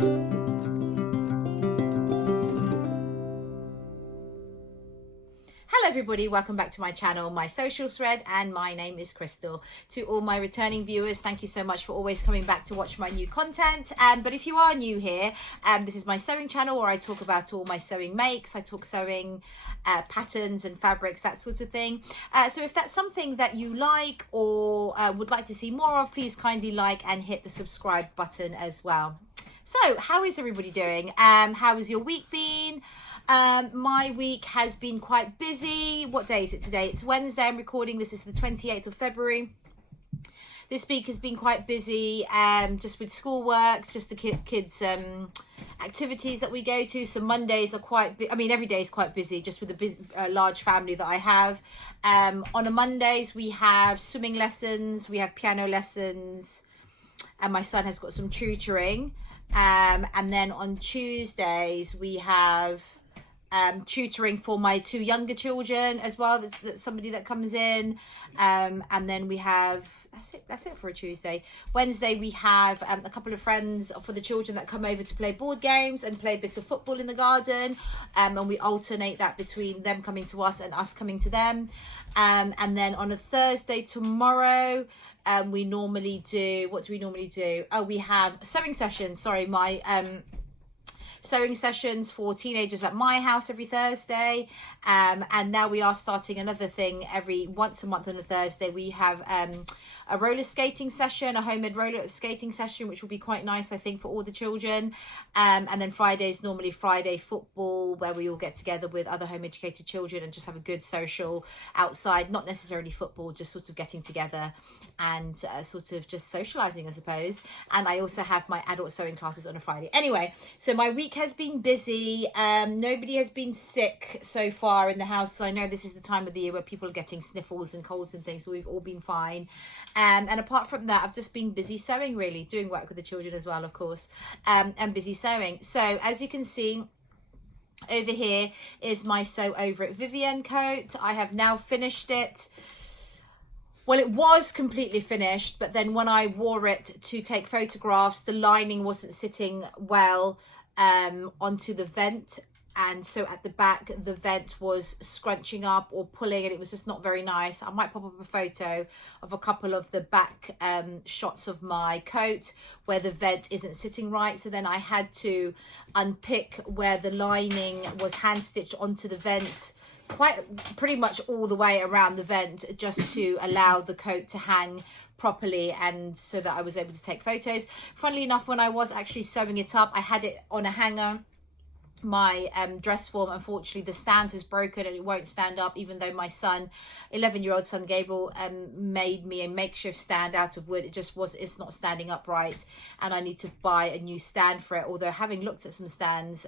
Hello everybody, welcome back to my channel, my social thread, and my name is Crystal. To all my returning viewers, thank you so much for always coming back to watch my new content. But if you are new here, this is my sewing channel where I talk about all my sewing makes. I talk sewing patterns and fabrics, that sort of thing. So if that's something that you like or would like to see more of, please kindly like and hit the subscribe button as well. So how is everybody doing? How has your week been? My week has been quite busy. What day is it today? It's Wednesday. I'm recording. This is the 28th of February. This week has been quite busy, just with schoolwork, just the kids' activities that we go to. So Mondays are quite, every day is quite busy, just with the large family that I have. On a Mondays, we have swimming lessons, we have piano lessons, and my son has got some tutoring. And then on Tuesdays, we have tutoring for my two younger children as well. That's somebody that comes in. And then we have, that's it for a Tuesday. Wednesday, we have a couple of friends for the children that come over to play board games and play a bit of football in the garden. And we alternate that between them coming to us and us coming to them. And then on a Thursday tomorrow, we normally do, what do we normally do? Oh, we have sewing sessions. Sorry, my sewing sessions for teenagers at my house every Thursday. And now we are starting another thing once a month on a Thursday. We have a roller skating session, a homemade roller skating session, which will be quite nice, I think, for all the children. And then Fridays, normally Friday football, where we all get together with other home educated children and just have a good social outside, not necessarily football, just sort of getting together and sort of just socializing, I suppose. And I also have my adult sewing classes on a Friday. Anyway, so my week has been busy. Nobody has been sick so far in the house. So I know this is the time of the year where people are getting sniffles and colds and things. So we've all been fine. And apart from that, I've just been busy sewing, really, doing work with the children as well, of course, and busy sewing. So as you can see, over here is my Sew Over It Vivienne coat. I have now finished it. Well, it was completely finished, but then when I wore it to take photographs, the lining wasn't sitting well onto the vent. And so at the back, the vent was scrunching up or pulling, and it was just not very nice. I might pop up a photo of a couple of the back shots of my coat where the vent isn't sitting right. So then I had to unpick where the lining was hand stitched onto the vent, pretty much all the way around the vent, just to allow the coat to hang properly, and so that I was able to take photos. Funnily enough, when I was actually sewing it up, I had it on a hanger. My dress form, unfortunately, the stand is broken and it won't stand up, even though my son, 11-year-old son Gabriel, made me a makeshift stand out of wood. It's not standing upright, and I need to buy a new stand for it, although having looked at some stands,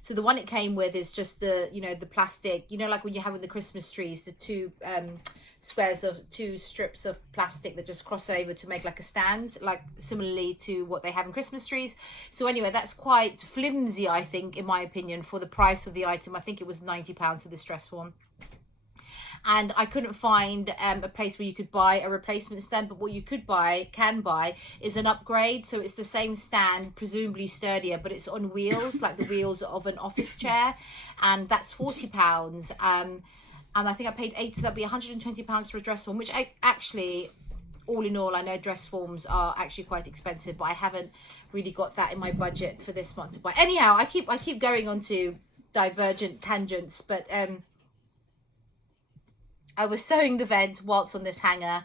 so the one it came with is just the plastic, like when you have with the Christmas trees, the two strips of plastic that just cross over to make like a stand, like similarly to what they have in Christmas trees. So anyway, that's quite flimsy, I think, in my opinion, for the price of the item. I think it was £90 for this dress form. And I couldn't find a place where you could buy a replacement stand, but what you can buy is an upgrade. So it's the same stand, presumably sturdier, but it's on wheels, like the wheels of an office chair, and that's £40. And I think I paid £80, so that'd be £120 for a dress form, which I actually, all in all, I know dress forms are actually quite expensive, but I haven't really got that in my budget for this month to buy. Anyhow, I keep going on to divergent tangents, but I was sewing the vent whilst on this hanger,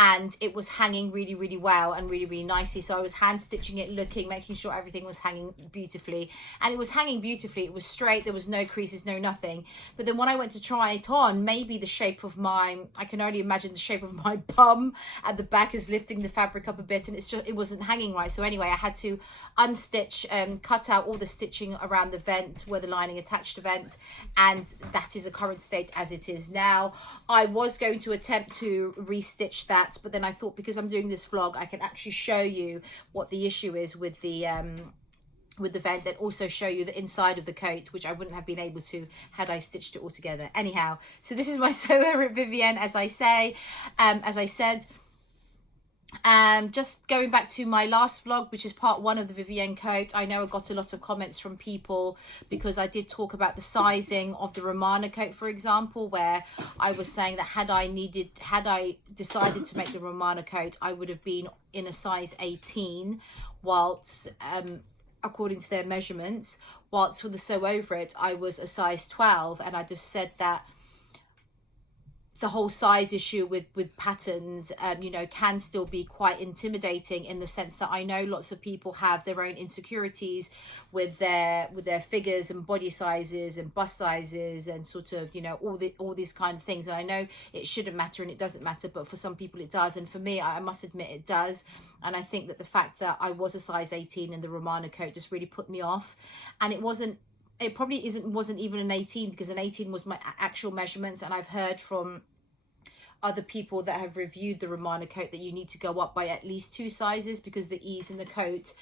and it was hanging really, really well and really, really nicely. So I was hand stitching it, making sure everything was hanging beautifully, and it was hanging beautifully. It was straight, there was no creases, no nothing. But then when I went to try it on, maybe the shape of I can only imagine the shape of my bum at the back is lifting the fabric up a bit, and it wasn't hanging right. So anyway, I had to unstitch and cut out all the stitching around the vent where the lining attached the vent, and that is the current state as it is now. I was going to attempt to restitch that, but then I thought, because I'm doing this vlog, I can actually show you what the issue is with the vent, and also show you the inside of the coat, which I wouldn't have been able to had I stitched it all together. Anyhow, so this is my Sew Over It Vivienne, as I said. Just going back to my last vlog, which is part 1 of the Vivienne coat, I know I got a lot of comments from people because I did talk about the sizing of the Romana coat, for example, where I was saying that had I decided to make the Romana coat, I would have been in a size 18, whilst according to their measurements, whilst for the sew over it I was a size 12. And I just said that the whole size issue with patterns, you know, can still be quite intimidating, in the sense that I know lots of people have their own insecurities with their figures and body sizes and bust sizes and sort of, you know, all these kind of things. And I know it shouldn't matter and it doesn't matter, but for some people it does, and for me, I must admit it does. And I think that the fact that I was a size 18 in the Romana coat just really put me off. And it wasn't wasn't even an 18, because an 18 was my actual measurements. And I've heard from other people that have reviewed the Romana coat that you need to go up by at least 2 sizes, because the ease in the coat,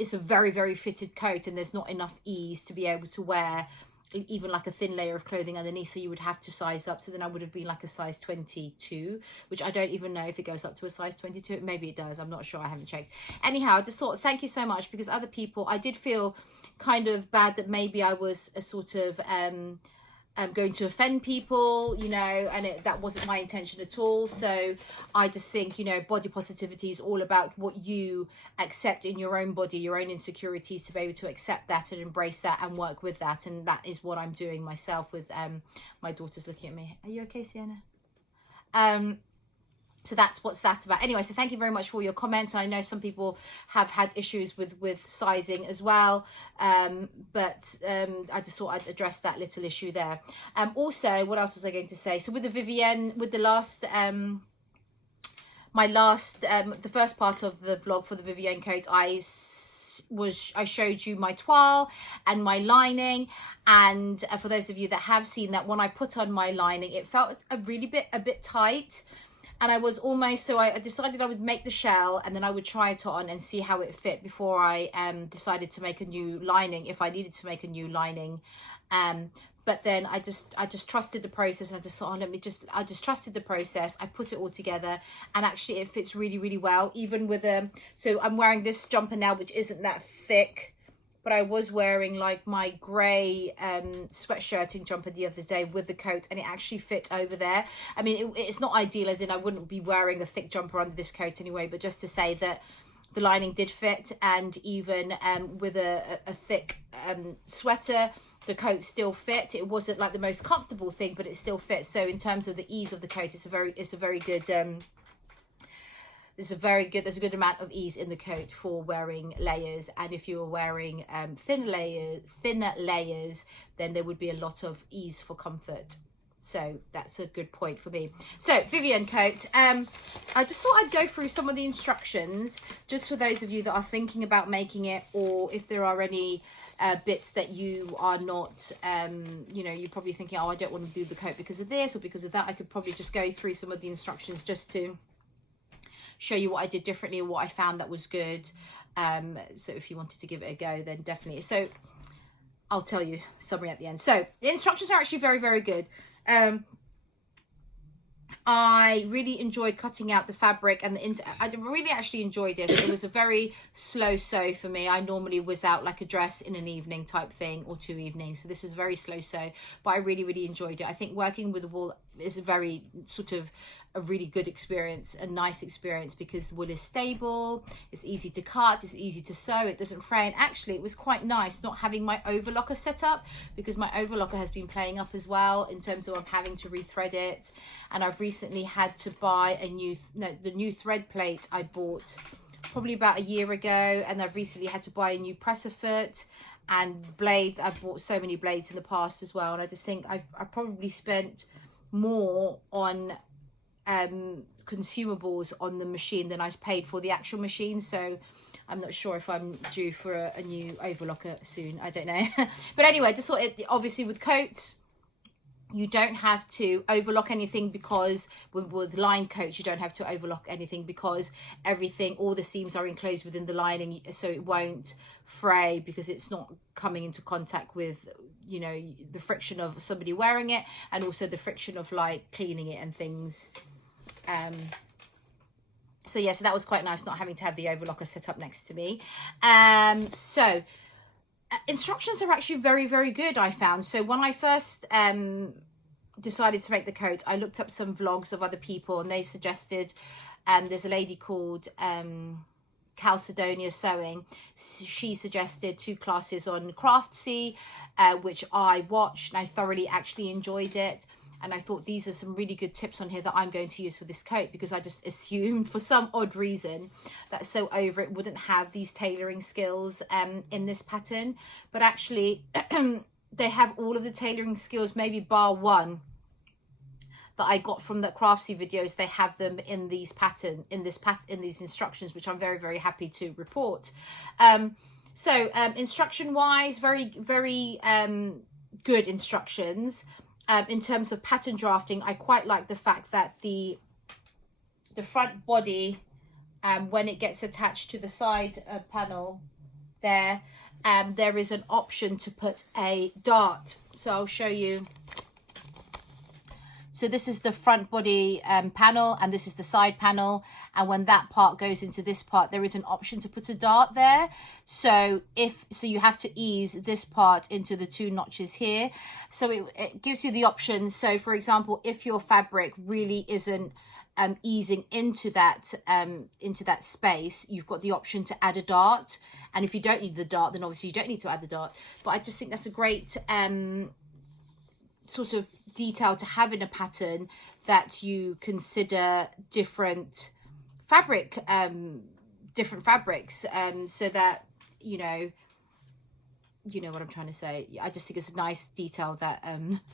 it's a very, very fitted coat, and there's not enough ease to be able to wear even like a thin layer of clothing underneath, so you would have to size up. So then I would have been like a size 22, which I don't even know if it goes up to a size 22. Maybe it does, I'm not sure, I haven't checked. Anyhow, I just thought, thank you so much, because other people, I did feel kind of bad that maybe I was a sort of going to offend people, you know, and that wasn't my intention at all. So I just think, you know, body positivity is all about what you accept in your own body, your own insecurities, to be able to accept that and embrace that and work with that. And that is what I'm doing myself with my daughter's looking at me. Are you okay, Sienna? So that's what that's about. Anyway, so thank you very much for your comments. I know some people have had issues with sizing as well, but I just thought I'd address that little issue there. Also, what else was I going to say? So with the Vivienne, with the last the first part of the vlog for the Vivienne coat, I showed you my toile and my lining. And for those of you that have seen that, when I put on my lining, it felt a bit tight. And I was almost, so I decided I would make the shell and then I would try it on and see how it fit before I decided to make a new lining, if I needed to make a new lining. But then I just trusted the process, and I just thought, oh, I just trusted the process. I put it all together, and actually it fits really, really well. Even with so I'm wearing this jumper now, which isn't that thick, but I was wearing like my grey sweatshirting jumper the other day with the coat, and it actually fit over there. I mean, it's not ideal, as in I wouldn't be wearing a thick jumper under this coat anyway, but just to say that the lining did fit. And even with a thick sweater, the coat still fit. It wasn't like the most comfortable thing, but it still fit. So in terms of the ease of the coat, it's a very good there's a good amount of ease in the coat for wearing layers. And if you were wearing thinner layers, then there would be a lot of ease for comfort. So that's a good point for me. So Vivienne coat, I just thought I'd go through some of the instructions, just for those of you that are thinking about making it, or if there are any bits that you are not, you know, you're probably thinking, oh, I don't want to do the coat because of this or because of that. I could probably just go through some of the instructions just to show you what I did differently or what I found that was good. So if you wanted to give it a go, then definitely. So I'll tell you summary at the end. So the instructions are actually very, very good. I really enjoyed cutting out the fabric, and I really actually enjoyed this. It was a very slow sew for me. I normally whiz out like a dress in an evening type thing, or 2 evenings. So this is very slow sew, but I really, really enjoyed it. I think working with the wool is a very sort of a really good experience, a nice experience, because the wool is stable, it's easy to cut, it's easy to sew, it doesn't fray. And actually it was quite nice not having my overlocker set up, because my overlocker has been playing up as well, in terms of I'm having to rethread it. And I've recently had to buy the new thread plate I bought probably about a year ago, and I've recently had to buy a new presser foot and blades. I've bought so many blades in the past as well, and I just think I probably spent more on consumables on the machine than I paid for the actual machine. So I'm not sure if I'm due for a new overlocker soon, I don't know. But anyway, just thought it, obviously with coats you don't have to overlock anything, because with line coats you don't have to overlock anything, because everything, all the seams are enclosed within the lining, so it won't fray, because it's not coming into contact with, you know, the friction of somebody wearing it, and also the friction of like cleaning it and things. So yeah, so that was quite nice, not having to have the overlocker set up next to me. Instructions are actually very, very good, I found. So when I first decided to make the coat, I looked up some vlogs of other people, and they suggested, there's a lady called Calcedonia Sewing. She suggested 2 classes on Craftsy, which I watched, and I thoroughly actually enjoyed it. And I thought these are some really good tips on here that I'm going to use for this coat, because I just assumed for some odd reason that Sew Over It wouldn't have these tailoring skills in this pattern. But actually, they have all of the tailoring skills, maybe bar one that I got from the Craftsy videos. They have them in these in these instructions, which I'm very, very happy to report. Instruction wise, very, very good instructions. In terms of pattern drafting, I quite like the fact that the front body, when it gets attached to the side panel there, there is an option to put a dart. So I'll show you. So this is the front body panel, and this is the side panel. And when that part goes into this part, there is an option to put a dart there. So you have to ease this part into the 2 notches here. So it gives you the option. So for example, if your fabric really isn't easing into that space, you've got the option to add a dart. And if you don't need the dart, then obviously you don't need to add the dart. But I just think that's a great sort of detail to have in a pattern, that you consider different fabrics, so that you know what I'm trying to say. I just think it's a nice detail that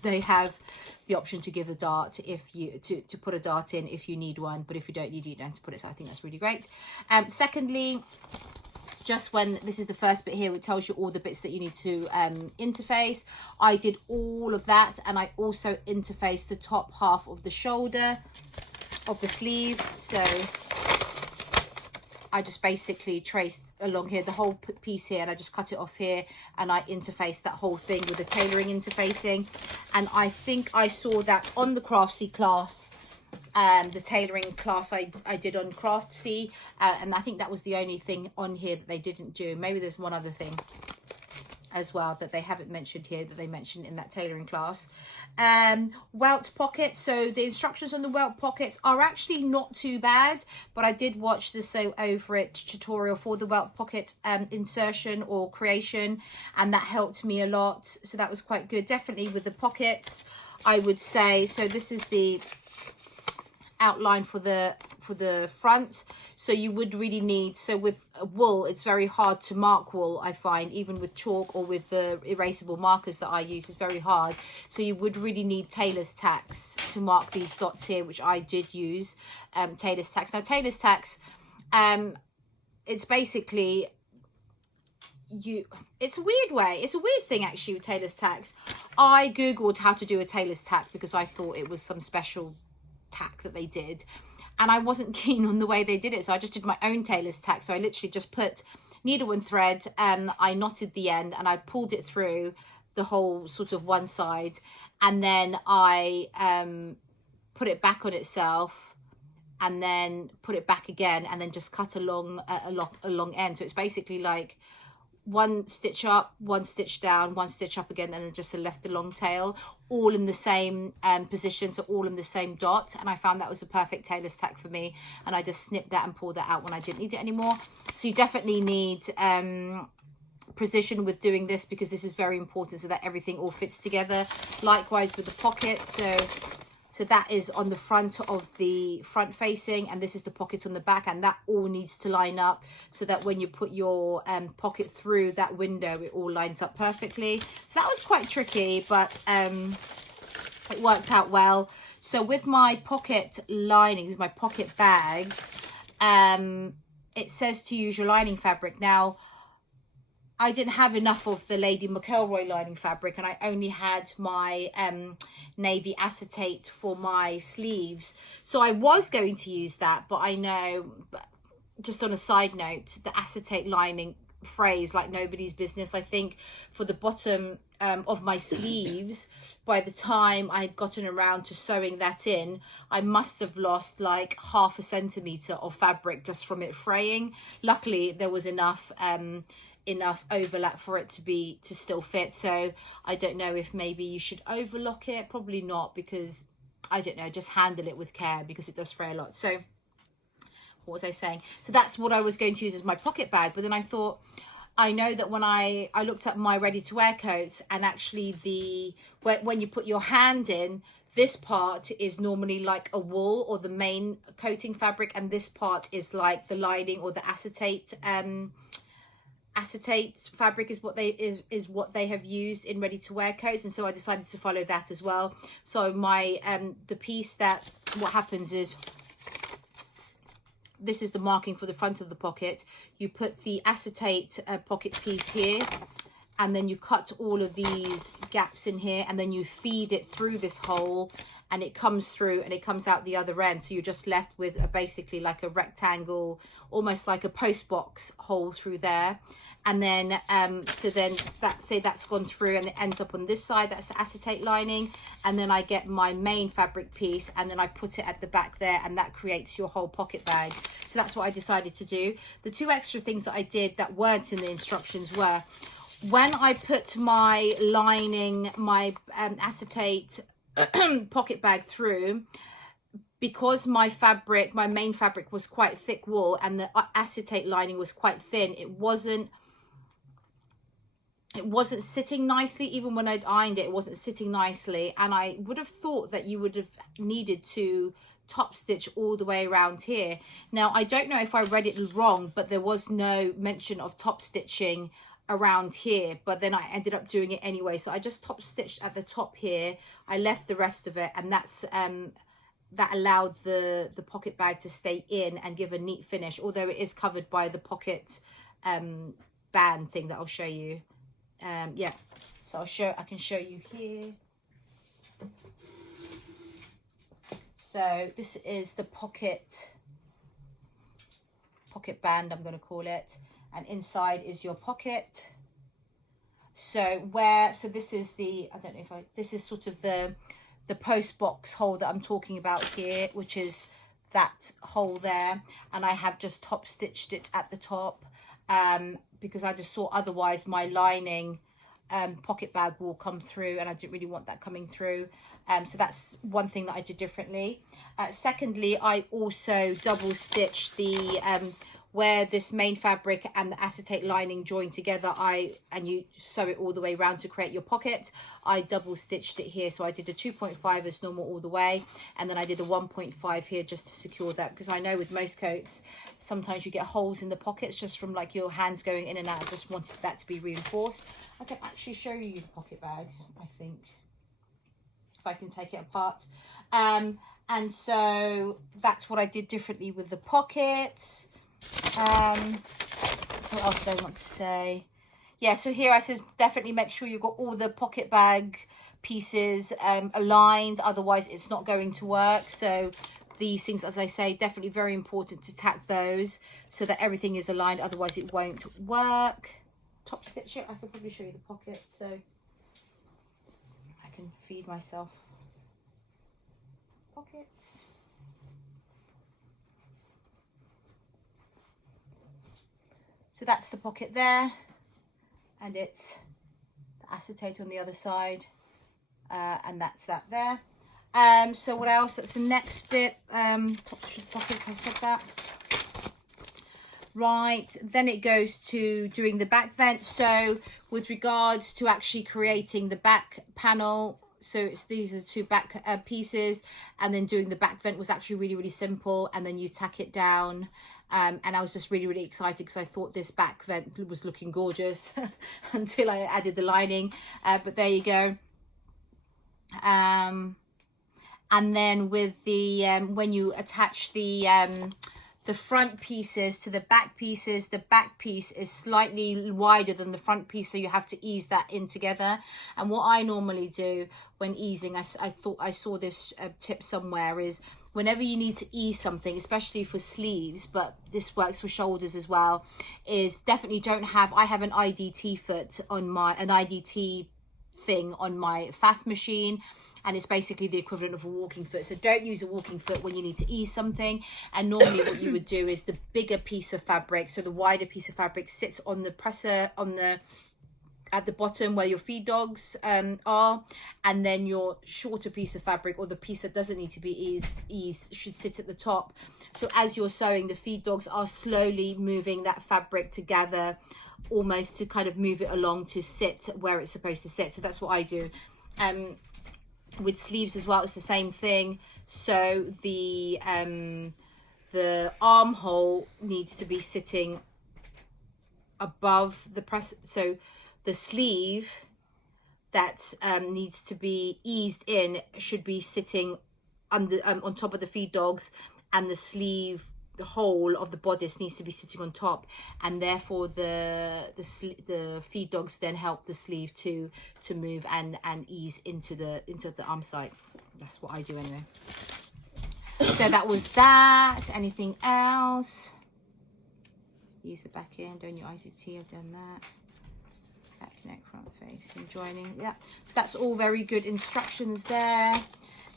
they have the option to give a dart if you to put a dart in if you need one, but if you don't need it, you don't have to put it. So I think that's really great. Secondly, just when this is the first bit here, it tells you all the bits that you need to interface. I did all of that, and I also interfaced the top half of the shoulder of the sleeve. So I just basically traced along here the whole piece here, and I just cut it off here, and I interfaced that whole thing with the tailoring interfacing. And I think I saw that on the Craftsy class, the tailoring class I did on Craftsy, and I think that was the only thing on here that they didn't do. Maybe there's one other thing as well that they haven't mentioned here that they mentioned in that tailoring class. Welt pocket. So the instructions on the welt pockets are actually not too bad, but I did watch the Sew Over It tutorial for the welt pocket insertion or creation, and that helped me a lot. So that was quite good. Definitely with the pockets, I would say. So this is the outline for the front. So you would really need, so with wool, it's very hard to mark wool, I find, even with chalk or with the erasable markers that I use, it's very hard. So you would really need tailor's tacks to mark these dots here, which I did use tailor's tacks. Now tailor's tacks, it's basically it's a weird thing actually with tailor's tacks. I googled how to do a tailor's tack because I thought it was some special tack that they did, and I wasn't keen on the way they did it, so I just did my own tailor's tack. So I literally just put needle and thread, and I knotted the end, and I pulled it through the whole sort of one side, and then I put it back on itself, and then put it back again, and then just cut along a long end. So it's basically like one stitch up, one stitch down, one stitch up again, and then just left the long tail, all in the same position, so all in the same dot. And I found that was a perfect tailor's tack for me, and I just snipped that and pulled that out when I didn't need it anymore. So you definitely need precision with doing this, because this is very important so that everything all fits together. Likewise with the pocket, so that is on the front of the front facing, and this is the pocket on the back, and that all needs to line up so that when you put your pocket through that window, it all lines up perfectly. So that was quite tricky, but it worked out well. So with my pocket linings, my pocket bags, it says to use your lining fabric. Now, I didn't have enough of the Lady McElroy lining fabric, and I only had my navy acetate for my sleeves. So I was going to use that, but I know, just on a side note, the acetate lining frays like nobody's business. I think for the bottom of my sleeves, by the time I had gotten around to sewing that in, I must have lost like 1/2 centimeter of fabric just from it fraying. Luckily there was enough overlap for it to still fit. So I don't know if maybe you should overlock it. Probably not, because I don't know, just handle it with care, because it does fray a lot. So what was I saying? So that's what I was going to use as my pocket bag. But then I thought, I know that when I looked at my ready to wear coats, and actually when you put your hand in, this part is normally like a wool or the main coating fabric, and this part is like the lining or the acetate fabric is what they have used in ready to wear coats. And so I decided to follow that as well. So my the piece that, what happens is, this is the marking for the front of the pocket. You put the acetate pocket piece here, and then you cut all of these gaps in here, and then you feed it through this hole, and it comes through and it comes out the other end. So you're just left with basically like a rectangle, almost like a post box hole through there. And then so then that's gone through and it ends up on this side. That's the acetate lining. And then I get my main fabric piece, and then I put it at the back there, and that creates your whole pocket bag. So that's what I decided to do. The 2 extra things that I did that weren't in the instructions were, when I put my lining, my acetate pocket bag through, because my main fabric was quite thick wool, and the acetate lining was quite thin, it wasn't sitting nicely. Even when I'd ironed it, it wasn't sitting nicely. And I would have thought that you would have needed to top stitch all the way around here. Now, I don't know if I read it wrong, but there was no mention of top stitching around here, but then I ended up doing it anyway. So I just top stitched at the top here. I left the rest of it, and that's that allowed the pocket bag to stay in and give a neat finish, although it is covered by the pocket band thing that I'll show you. Yeah, so I can show you here. So this is the pocket band, I'm going to call it, and inside is your pocket. So this is the, I don't know if this is sort of the post box hole that I'm talking about here, which is that hole there, and I have just top stitched it at the top because I just thought otherwise my lining pocket bag will come through, and I didn't really want that coming through. So that's one thing that I did differently. Secondly, I also double stitched the where this main fabric and the acetate lining join together, and you sew it all the way around to create your pocket. I double stitched it here, so I did a 2.5 as normal all the way, and then I did a 1.5 here just to secure that, because I know with most coats sometimes you get holes in the pockets just from like your hands going in and out. I just wanted that to be reinforced. I can actually show you the pocket bag, I think, if I can take it apart. And so that's what I did differently with the pockets. What else do I want to say? Yeah, so here I says definitely make sure you've got all the pocket bag pieces aligned, otherwise it's not going to work. So these things, as I say, definitely very important to tack those so that everything is aligned, otherwise it won't work. Top stitch it, I could probably show you the pocket so I can feed myself. Pockets. So that's the pocket there, and it's the acetate on the other side, and that's that there. So what else? That's the next bit. Top pockets, I said that. Right, then it goes to doing the back vent. So with regards to actually creating the back panel, so these are the 2 back pieces, and then doing the back vent was actually really, really simple, and then you tack it down. And I was just really, really excited because I thought this back vent was looking gorgeous until I added the lining. But there you go. And then with the when you attach the front pieces to the back pieces, the back piece is slightly wider than the front piece, so you have to ease that in together. And what I normally do when easing, I thought I saw this tip somewhere, is whenever you need to ease something, especially for sleeves, but this works for shoulders as well, is definitely I have an IDT foot on an IDT thing on my FAF machine, and it's basically the equivalent of a walking foot. So don't use a walking foot when you need to ease something. And normally what you would do is the bigger piece of fabric, so the wider piece of fabric, sits on the presser at the bottom where your feed dogs are, and then your shorter piece of fabric, or the piece that doesn't need to be eased, should sit at the top. So as you're sewing, the feed dogs are slowly moving that fabric to gather, almost to kind of move it along to sit where it's supposed to sit. So that's what I do. With sleeves as well, it's the same thing. So the armhole needs to be sitting above the press. So the sleeve that needs to be eased in should be sitting on top of the feed dogs, and the whole of the bodice needs to be sitting on top, and therefore the feed dogs then help the sleeve to move and ease into the arm side. That's what I do anyway. So that was that. Anything else? Ease the back end, on your ICT, I've done that. Back, neck, front facing, joining. Yeah, so that's all very good instructions there.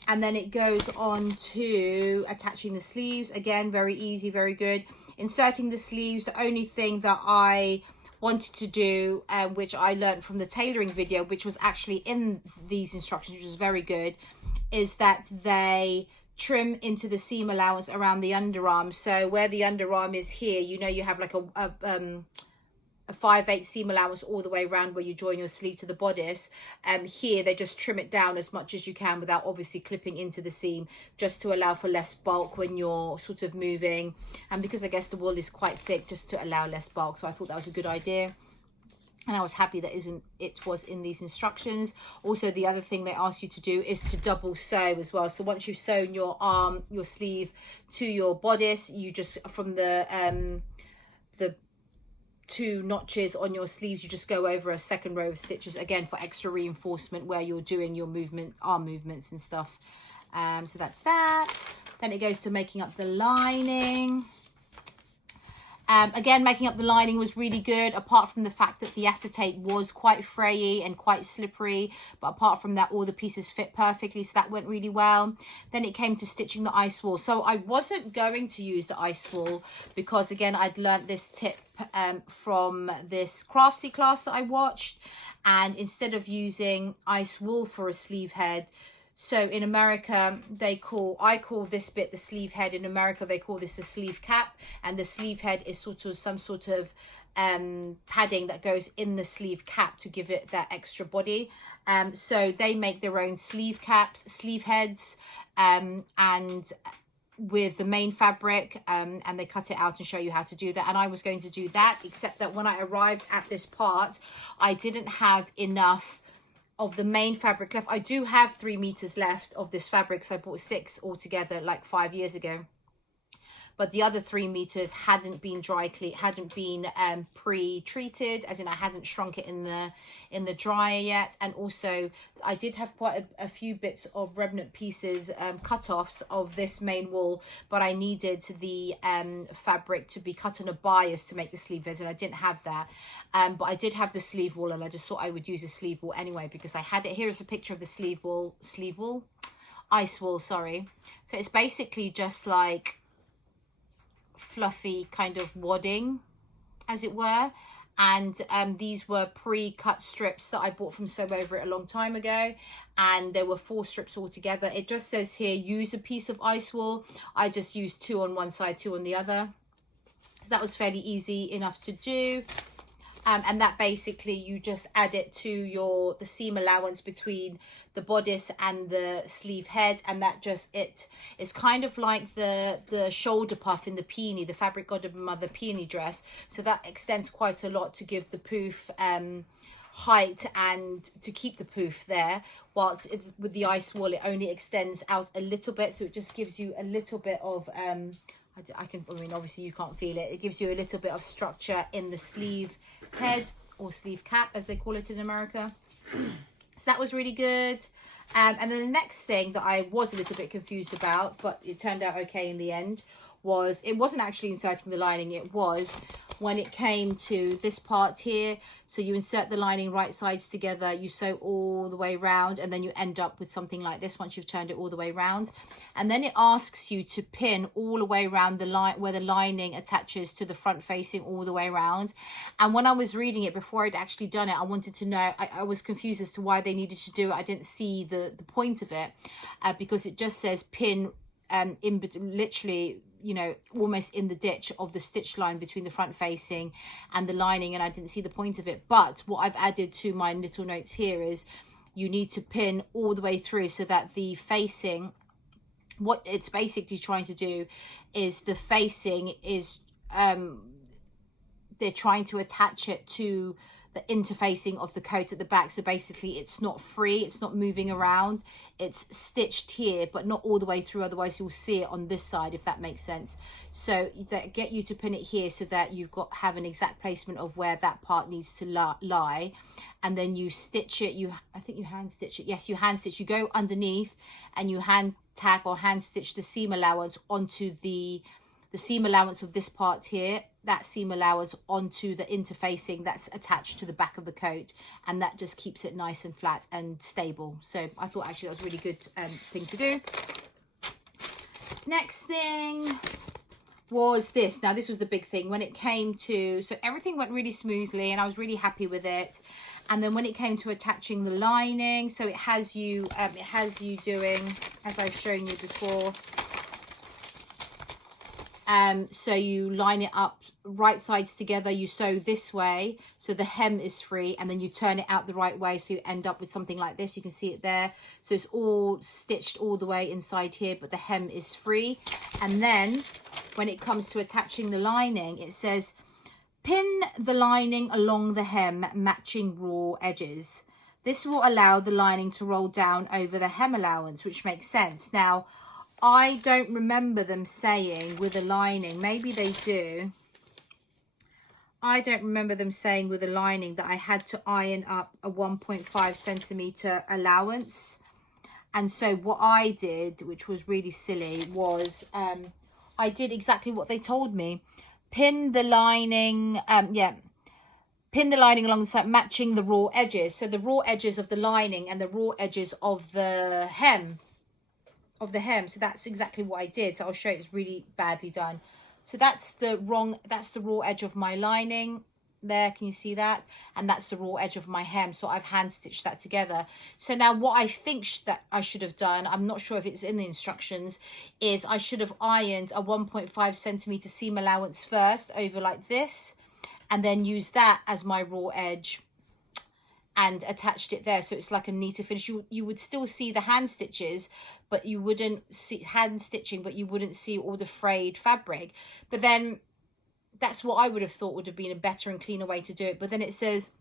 And then it goes on to attaching the sleeves. Again, very easy, very good. Inserting the sleeves, the only thing that I wanted to do, which I learned from the tailoring video, which was actually in these instructions, which is very good, is that they trim into the seam allowance around the underarm. So where the underarm is here, you know, you have like a 5/8 seam allowance all the way around where you join your sleeve to the bodice. Here they just trim it down as much as you can without obviously clipping into the seam, just to allow for less bulk when you're sort of moving, and because I guess the wool is quite thick, just to allow less bulk. So I thought that was a good idea, and I was happy that it was in these instructions. Also, the other thing they ask you to do is to double sew as well. So once you've sewn your sleeve to your bodice, you just, from the 2 notches on your sleeves, you just go over a second row of stitches, again for extra reinforcement where you're doing your arm movements and stuff. So that's that. Then it goes to making up the lining. Again, making up the lining was really good, apart from the fact that the acetate was quite frayy and quite slippery. But apart from that, all the pieces fit perfectly, so that went really well. Then it came to stitching the ice wall. So I wasn't going to use the ice wall because, again, I'd learnt this tip from this Craftsy class that I watched. And instead of using ice wool for a sleeve head, so in America, I call this bit the sleeve head. In America, they call this the sleeve cap. And the sleeve head is sort of some sort of padding that goes in the sleeve cap to give it that extra body. So they make their own sleeve caps, sleeve heads, and with the main fabric, and they cut it out and show you how to do that. And I was going to do that, except that when I arrived at this part, I didn't have enough of the main fabric left. I do have 3 meters left of this fabric, so I bought 6 altogether like 5 years ago. But the other 3 meters hadn't been pre-treated, as in I hadn't shrunk it in the dryer yet. And also I did have quite a few bits of remnant pieces, cut-offs of this main wool, but I needed the fabric to be cut on a bias to make the sleeve heads, and I didn't have that. But I did have the sleeve wool, and I just thought I would use the sleeve wool anyway because I had it. Here's a picture of the ice wool, sorry. So it's basically just like fluffy kind of wadding, as it were. And these were pre-cut strips that I bought from Sew Over It a long time ago, and there were 4 strips altogether. It just says here, use a piece of ice wool. I just used 2 on one side, 2 on the other. So that was fairly easy enough to do. And that basically, you just add it to the seam allowance between the bodice and the sleeve head, and that just, it is kind of like the shoulder puff in the peony, the Fabric Godmother peony dress. So that extends quite a lot to give the poof height and to keep the poof there, whilst with the ice wool it only extends out a little bit, so it just gives you a little bit of I mean obviously you can't feel it, it gives you a little bit of structure in the sleeve head, or sleeve cap as they call it in America. So that was really good. And then the next thing that I was a little bit confused about, but it turned out okay in the end, was it wasn't actually inserting the lining. It was when it came to this part here. So you insert the lining right sides together, you sew all the way around, and then you end up with something like this once you've turned it all the way around. And then it asks you to pin all the way around the line where the lining attaches to the front facing all the way around. And when I was reading it before I'd actually done it, I wanted to know, I was confused as to why they needed to do it. I didn't see the point of it, because it just says pin literally, you know, almost in the ditch of the stitch line between the front facing and the lining, and I didn't see the point of it. But what I've added to my little notes here is you need to pin all the way through, so that the facing, what it's basically trying to do is the facing is they're trying to attach it to the interfacing of the coat at the back. So basically it's not free, it's not moving around, it's stitched here but not all the way through, otherwise you'll see it on this side, if that makes sense. So that get you to pin it here so that you've got have an exact placement of where that part needs to lie, and then you stitch it. I think you hand stitch it. Yes, you hand stitch. You go underneath and you hand tag or hand stitch the seam allowance onto the seam allowance of this part here, that seam allowance onto the interfacing that's attached to the back of the coat, and that just keeps it nice and flat and stable. So I thought actually that was a really good thing to do. Next thing was this. Now this was the big thing when it came to, so everything went really smoothly and I was really happy with it. And then when it came to attaching the lining, so it has you doing, as I've shown you before, so you line it up right sides together, you sew this way so the hem is free, and then you turn it out the right way so you end up with something like this. You can see it there. So it's all stitched all the way inside here, but the hem is free. And then when it comes to attaching the lining, it says pin the lining along the hem, matching raw edges. This will allow the lining to roll down over the hem allowance, which makes sense. Now I don't remember them saying with a lining, maybe they do. I don't remember them saying with a lining that I had to iron up a 1.5 centimeter allowance. And so what I did, which was really silly, was I did exactly what they told me. Pin the lining, pin the lining alongside, matching the raw edges. So the raw edges of the lining and the raw edges of the hem. So that's exactly what I did. So I'll show you, it's really badly done. So that's the raw edge of my lining there, can you see that? And that's the raw edge of my hem. So I've hand stitched that together. So now what I think that I should have done, I'm not sure if it's in the instructions, is I should have ironed a 1.5 centimeter seam allowance first over like this, and then use that as my raw edge and attached it there, so it's like a neater finish. You would still see the hand stitches, but you wouldn't see hand stitching, but you wouldn't see all the frayed fabric. But then that's what I would have thought would have been a better and cleaner way to do it. But then it says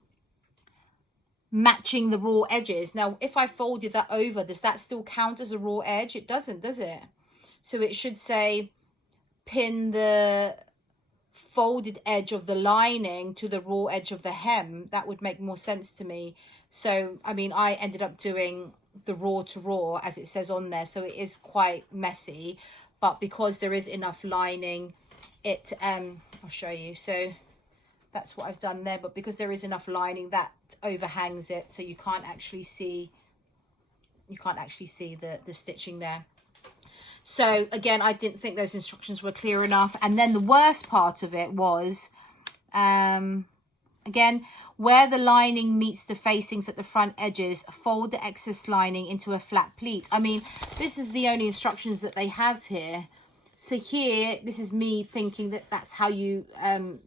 matching the raw edges. Now if I folded that over, does that still count as a raw edge? It doesn't, does it? So it should say pin the folded edge of the lining to the raw edge of the hem. That would make more sense to me. So I mean, I ended up doing the raw to raw as it says on there, so it is quite messy, but because there is enough lining, it I'll show you. So that's what I've done there, but because there is enough lining, that overhangs it, so you can't actually see the stitching there. So again, I didn't think those instructions were clear enough. And then the worst part of it was, again, where the lining meets the facings at the front edges, fold the excess lining into a flat pleat. I mean, this is the only instructions that they have here. So here, this is me thinking that that's how you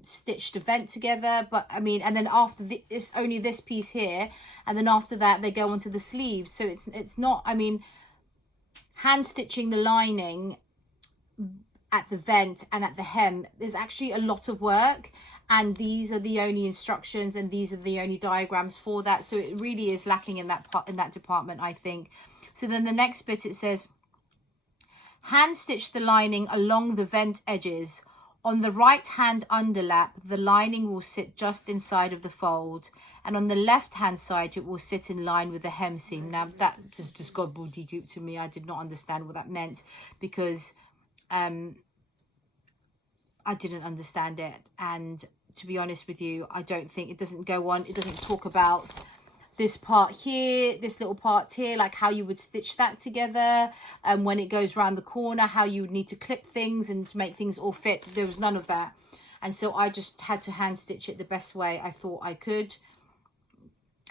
stitch the vent together. But I mean, and then after it's only this piece here, and then after that they go onto the sleeves. So it's not, I mean, hand stitching the lining at the vent and at the hem, there's actually a lot of work, and these are the only instructions and these are the only diagrams for that. So it really is lacking in that part, in that department, I think. So then the next bit, it says hand stitch the lining along the vent edges On the right hand underlap, the lining will sit just inside of the fold, and on the left hand side it will sit in line with the hem seam. Now that just gobbledygook to me. I did not understand what that meant, because I didn't understand it, and to be honest with you, I don't think it doesn't go on. It doesn't talk about this part here, this little part here, like how you would stitch that together, and when it goes around the corner, how you would need to clip things and to make things all fit. There was none of that, and so I just had to hand stitch it the best way I thought I could,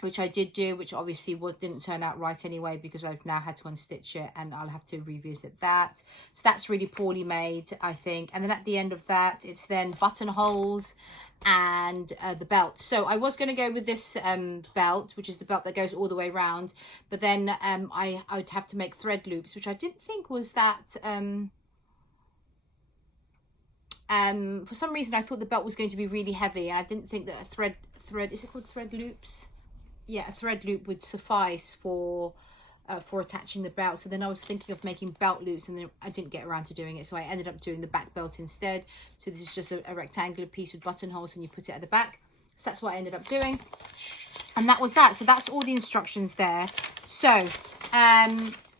which I did do, which obviously didn't turn out right anyway, because I've now had to unstitch it and I'll have to revisit that. So that's really poorly made, I think. And then at the end of that, it's then buttonholes and the belt. So I was going to go with this belt, which is the belt that goes all the way around, but then I would have to make thread loops, which I didn't think was that for some reason I thought the belt was going to be really heavy, and I didn't think that a thread is it called thread loops? Yeah, a thread loop would suffice for attaching the belt. So then I was thinking of making belt loops, and then I didn't get around to doing it, so I ended up doing the back belt instead. So this is just a rectangular piece with buttonholes, and you put it at the back. So that's what I ended up doing, and that was that. So that's all the instructions there. So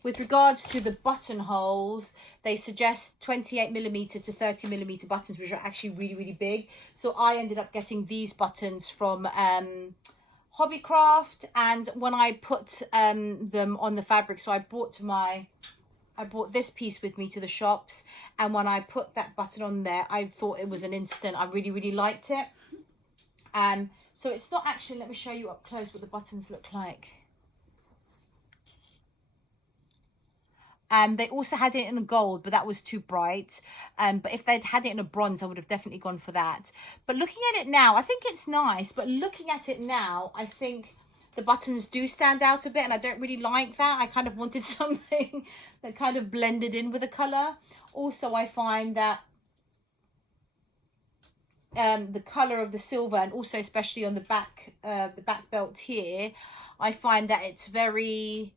with regards to the buttonholes, they suggest 28mm to 30mm buttons, which are actually really, really big. So I ended up getting these buttons from Hobbycraft, and when I put them on the fabric, so I brought this piece with me to the shops, and when I put that button on there, I thought it was an instant. I really, really liked it. So it's not actually, let me show you up close what the buttons look like. They also had it in a gold, but that was too bright. But if they'd had it in a bronze, I would have definitely gone for that. But looking at it now, I think it's nice. But looking at it now, I think the buttons do stand out a bit, and I don't really like that. I kind of wanted something that kind of blended in with the colour. Also, I find that the colour of the silver, and also especially on the back belt here, I find that it's very,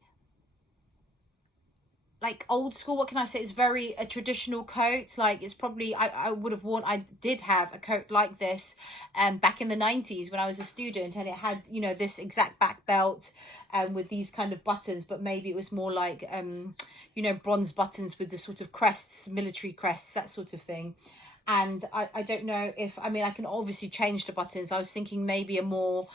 like, old school. What can I say? It's very a traditional coat. Like, it's probably I did have a coat like this back in the 90s when I was a student, and it had, you know, this exact back belt with these kind of buttons, but maybe it was more like you know, bronze buttons with the sort of crests, military crests, that sort of thing. And I don't know if, I mean, I can obviously change the buttons. I was thinking maybe a more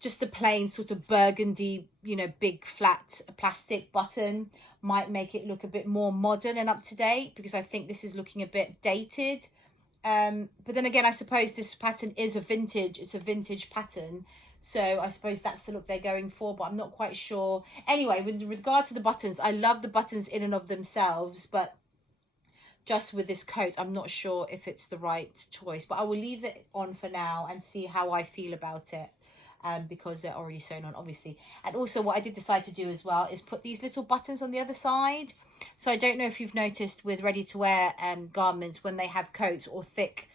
just a plain sort of burgundy, you know, big flat plastic button might make it look a bit more modern and up to date, because I think this is looking a bit dated. But then again, I suppose this pattern is it's a vintage pattern. So I suppose that's the look they're going for, but I'm not quite sure. Anyway, with regard to the buttons, I love the buttons in and of themselves, but just with this coat, I'm not sure if it's the right choice. But I will leave it on for now and see how I feel about it. Because they're already sewn on, obviously. And also what I did decide to do as well is put these little buttons on the other side. So I don't know if you've noticed with ready-to-wear garments, when they have coats or thick,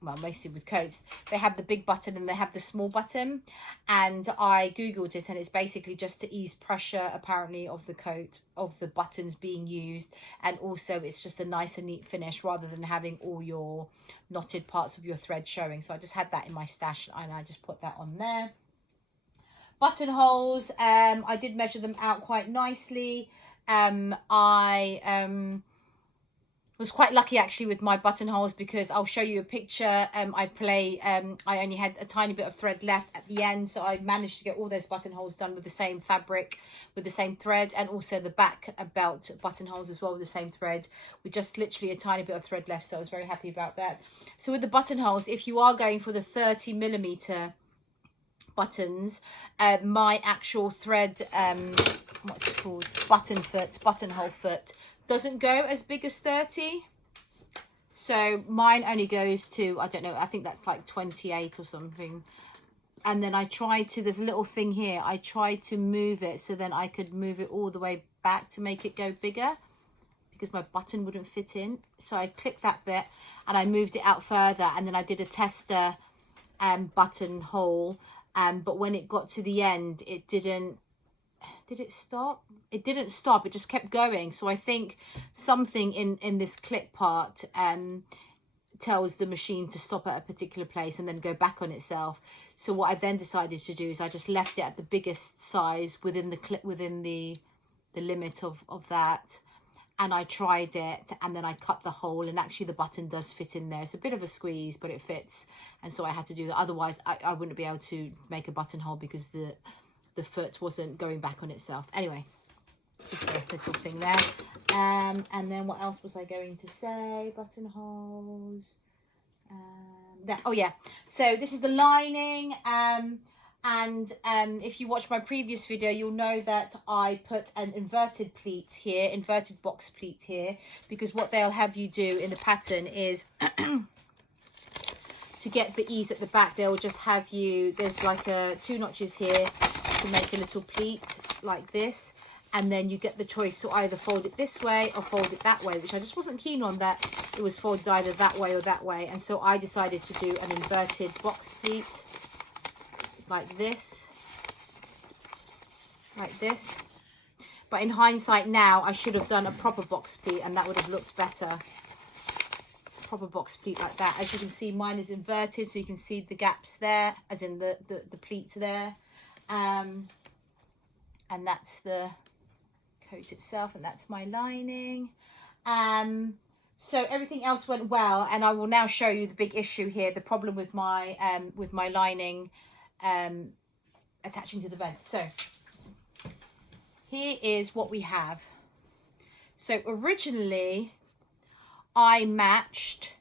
well, mostly with coats, they have the big button and they have the small button. And I googled it, and it's basically just to ease pressure, apparently, of the coat, of the buttons being used. And also it's just a nice and neat finish rather than having all your knotted parts of your thread showing. So I just had that in my stash, and I just put that on there. Buttonholes, I did measure them out quite nicely. I was quite lucky actually with my buttonholes, because I'll show you a picture. I only had a tiny bit of thread left at the end, so I managed to get all those buttonholes done with the same fabric, with the same thread, and also the back belt buttonholes as well with the same thread, with just literally a tiny bit of thread left. So I was very happy about that. So with the buttonholes, if you are going for the 30mm buttons, my actual thread, what's it called, buttonhole foot doesn't go as big as 30. So mine only goes to, I don't know, I think that's like 28 or something. And then I tried to, there's a little thing here, I tried to move it so then I could move it all the way back to make it go bigger, because my button wouldn't fit in. So I clicked that bit and I moved it out further, and then I did a tester buttonhole. But when it got to the end, it did it stop? It didn't stop, it just kept going. So I think something in this clip part tells the machine to stop at a particular place and then go back on itself. So what I then decided to do is I just left it at the biggest size within the clip, within the limit of that, and I tried it, and then I cut the hole, and actually the button does fit in there. It's a bit of a squeeze, but it fits, and so I had to do that. Otherwise I wouldn't be able to make a buttonhole because the foot wasn't going back on itself. Anyway, just a little thing there. And then what else was I going to say? Buttonholes. Oh yeah, so this is the lining. If you watch my previous video, you'll know that I put an inverted pleat here, inverted box pleat here, because what they'll have you do in the pattern is to get the ease at the back, they'll just have you, there's like two notches here to make a little pleat like this, and then you get the choice to either fold it this way or fold it that way, which I just wasn't keen on that it was folded either that way or that way, and so I decided to do an inverted box pleat like this, but in hindsight now I should have done a proper box pleat, and that would have looked better. Proper box pleat like that. As you can see, mine is inverted, so you can see the gaps there, as in the pleats there, and that's the coat itself, and that's my lining. So everything else went well, and I will now show you the big issue here, the problem with my lining attaching to the vent. So here is what we have. So originally I matched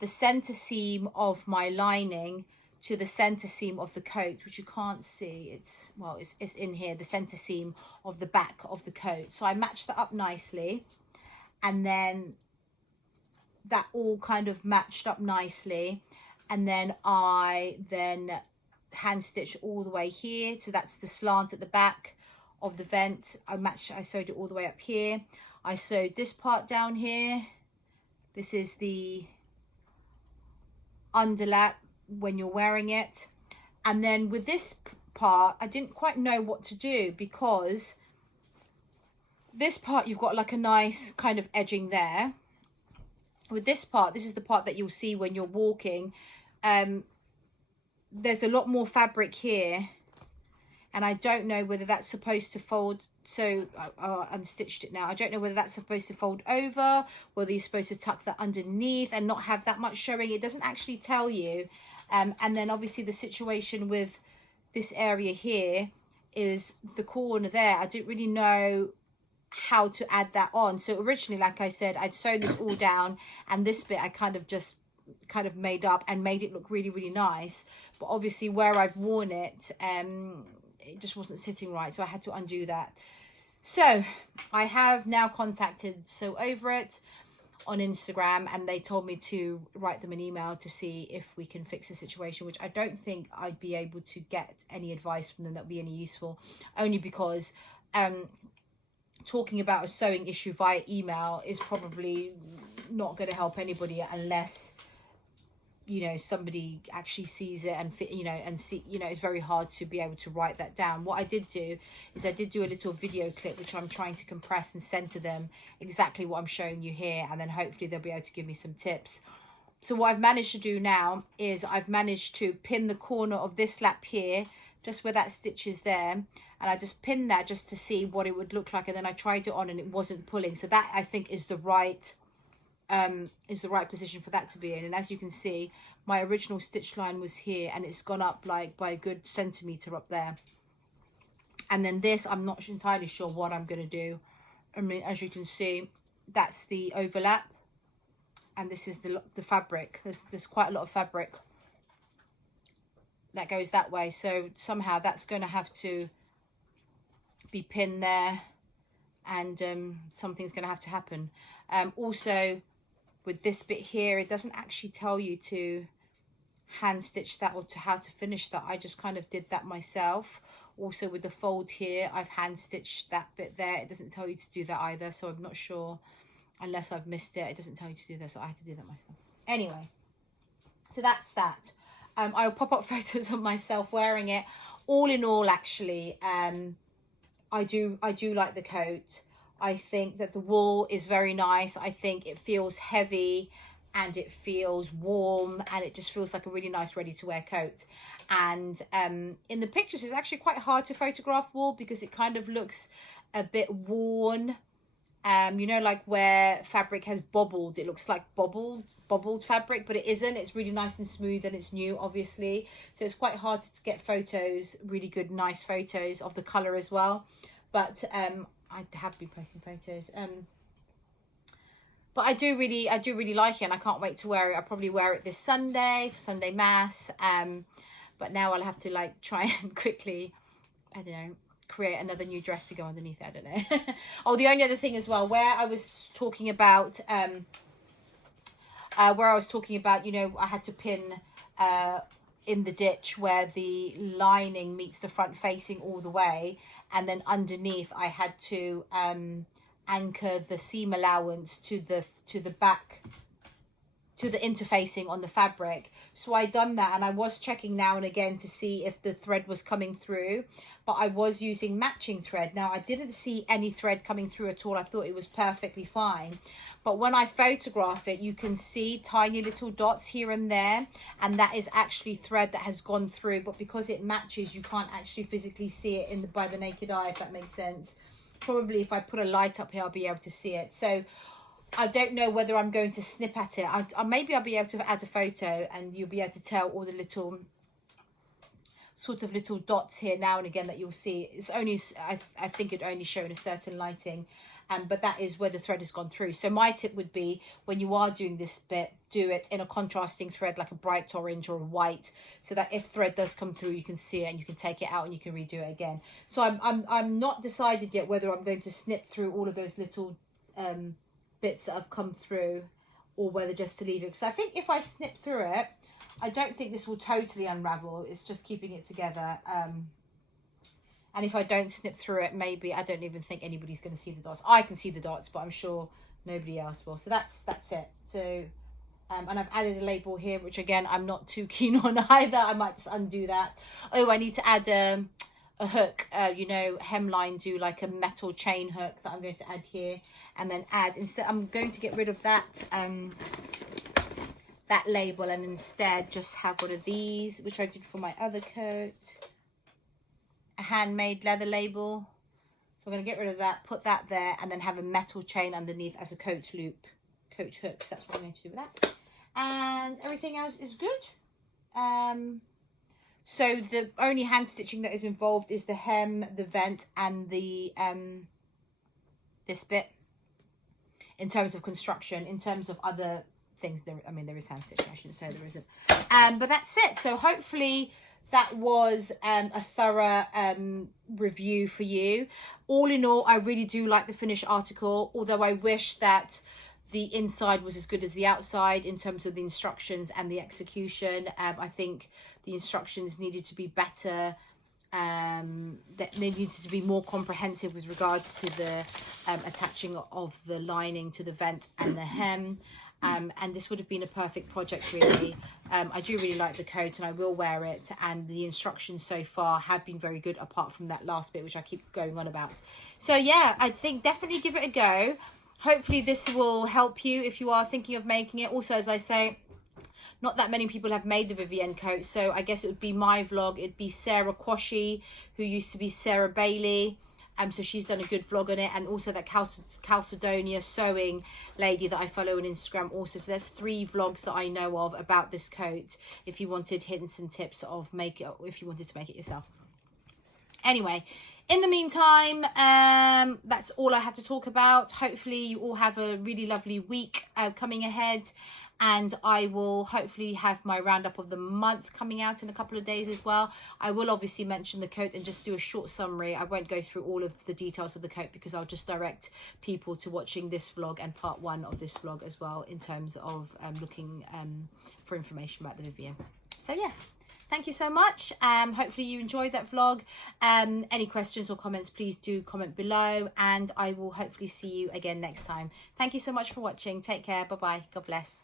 the center seam of my lining to the center seam of the coat, which you can't see. It's in here, the center seam of the back of the coat. So I matched that up nicely, and then that all kind of matched up nicely, and then I hand stitched all the way here. So that's the slant at the back of the vent. I sewed it all the way up here. I sewed this part down here. This is the underlap when you're wearing it. And then with this part, I didn't quite know what to do, because this part you've got like a nice kind of edging there. With this part, this is the part that you'll see when you're walking. There's a lot more fabric here, and I don't know whether that's supposed to fold. So I unstitched it now. I don't know whether that's supposed to fold over, whether you're supposed to tuck that underneath and not have that much showing. It doesn't actually tell you. And then obviously the situation with this area here is the corner there. I didn't really know how to add that on. So originally, like I said, I'd sewn this all down, and this bit I kind of made up and made it look really, really nice. But obviously where I've worn it, it just wasn't sitting right, so I had to undo that. So I have now contacted Sew Over It on Instagram, and they told me to write them an email to see if we can fix the situation, which I don't think I'd be able to get any advice from them that would be any useful, only because talking about a sewing issue via email is probably not going to help anybody unless, you know, somebody actually sees it and it's very hard to be able to write that down. What I did do is I did do a little video clip, which I'm trying to compress and send to them exactly what I'm showing you here, and then hopefully they'll be able to give me some tips. So what I've managed to do now is I've managed to pin the corner of this lap here, just where that stitch is there, and I just pinned that just to see what it would look like, and then I tried it on and it wasn't pulling. So that, I think, is the right position for that to be in. And as you can see, my original stitch line was here, and it's gone up like by a good centimetre up there. And then this, I'm not entirely sure what I'm going to do. I mean, as you can see, that's the overlap, and this is the fabric. There's quite a lot of fabric that goes that way, so somehow that's going to have to be pinned there, and something's going to have to happen. Also, with this bit here, it doesn't actually tell you to hand stitch that or to how to finish that. I just kind of did that myself. Also with the fold here, I've hand stitched that bit there. It doesn't tell you to do that either, so I'm not sure, unless I've missed it. It doesn't tell you to do this, so I had to do that myself. Anyway, so that's that. I'll pop up photos of myself wearing it. All in all, actually, I do like the coat. I think that the wool is very nice. I think it feels heavy, and it feels warm, and it just feels like a really nice ready to wear coat. And in the pictures it's actually quite hard to photograph wool because it kind of looks a bit worn. You know, like where fabric has bobbled, it looks like bobbled fabric, but it isn't. It's really nice and smooth, and it's new, obviously, so it's quite hard to get photos, really good nice photos of the color as well. But I have been posting photos, but I do really like it, and I can't wait to wear it. I'll probably wear it this Sunday for Sunday Mass, but now I'll have to like try and quickly, I don't know, create another new dress to go underneath it. I don't know. Oh, the only other thing as well, where I was talking about you know, I had to pin in the ditch where the lining meets the front facing all the way, and then underneath I had to anchor the seam allowance to the back, to the interfacing on the fabric. So I done that, and I was checking now and again to see if the thread was coming through, but I was using matching thread. Now I didn't see any thread coming through at all. I thought it was perfectly fine, but when I photograph it, you can see tiny little dots here and there, and that is actually thread that has gone through, but because it matches, you can't actually physically see it by the naked eye, if that makes sense. Probably if I put a light up here, I'll be able to see it. So I don't know whether I'm going to snip at it. Maybe I'll be able to add a photo, and you'll be able to tell all the little sort of little dots here now and again that you'll see. It's only, I think it only shown a certain lighting, but that is where the thread has gone through. So my tip would be, when you are doing this bit, do it in a contrasting thread, like a bright orange or a white, so that if thread does come through, you can see it and you can take it out and you can redo it again. So I'm not decided yet whether I'm going to snip through all of those little bits that have come through, or whether just to leave it, because I think if I snip through it, I don't think this will totally unravel. It's just keeping it together, and if I don't snip through it, maybe, I don't even think anybody's going to see the dots. I can see the dots, but I'm sure nobody else will. So that's it. So and I've added a label here, which again I'm not too keen on either. I might just undo that. Oh, I need to add a hook, you know, hemline, do like a metal chain hook that I'm going to add here, and then add, instead I'm going to get rid of that that label, and instead just have one of these, which I did for my other coat, a handmade leather label. So I'm going to get rid of that, put that there, and then have a metal chain underneath as a coat loop, coat hook. So that's what I'm going to do with that, and everything else is good. So the only hand stitching that is involved is the hem, the vent, and the this bit. In terms of construction, in terms of other things, there is hand stitching, I shouldn't say there isn't. But that's it. So hopefully that was a thorough review for you. All in all, I really do like the finished article, although I wish that the inside was as good as the outside in terms of the instructions and the execution. I think the instructions needed to be better, that they needed to be more comprehensive with regards to the attaching of the lining to the vent and the hem. And this would have been a perfect project, really. I do really like the coat, and I will wear it, and the instructions so far have been very good, apart from that last bit which I keep going on about. So yeah, I think definitely give it a go. Hopefully this will help you if you are thinking of making it. Also, as I say, not that many people have made the Vivienne coat, so I guess it would be my vlog. It'd be Sarah Quashie, who used to be Sarah Bailey. So she's done a good vlog on it, and also that Chalcedonia sewing lady that I follow on Instagram also. So there's 3 vlogs that I know of about this coat, if you wanted hints and tips of if you wanted to make it yourself. Anyway, in the meantime, that's all I have to talk about. Hopefully you all have a really lovely week coming ahead, and I will hopefully have my roundup of the month coming out in a couple of days as well. I will obviously mention the coat and just do a short summary. I won't go through all of the details of the coat, because I'll just direct people to watching this vlog and part 1 of this vlog as well, in terms of looking for information about the Vivienne. So yeah, thank you so much. Hopefully you enjoyed that vlog. Any questions or comments, please do comment below, and I will hopefully see you again next time. Thank you so much for watching. Take care. Bye bye. God bless.